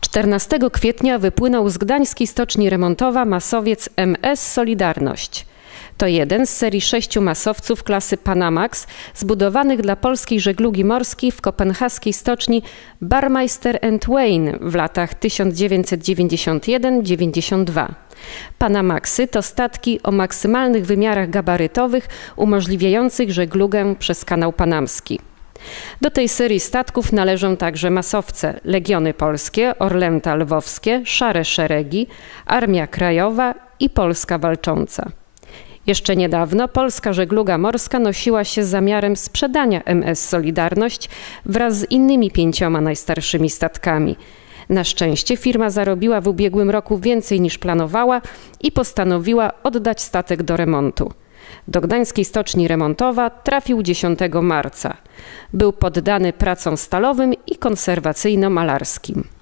14 kwietnia wypłynął z gdańskiej stoczni remontowa masowiec MS Solidarność. To jeden z serii sześciu masowców klasy Panamax zbudowanych dla polskiej żeglugi morskiej w kopenhaskiej stoczni Barmeister Wayne w latach 1991-92. Panamaxy to statki o maksymalnych wymiarach gabarytowych umożliwiających żeglugę przez kanał panamski. Do tej serii statków należą także masowce Legiony Polskie, Orlęta Lwowskie, Szare Szeregi, Armia Krajowa i Polska Walcząca. Jeszcze niedawno polska żegluga morska nosiła się z zamiarem sprzedania MS Solidarność wraz z innymi pięcioma najstarszymi statkami. Na szczęście firma zarobiła w ubiegłym roku więcej niż planowała i postanowiła oddać statek do remontu. Do Gdańskiej Stoczni Remontowa trafił 10 marca. Był poddany pracom stalowym i konserwacyjno-malarskim.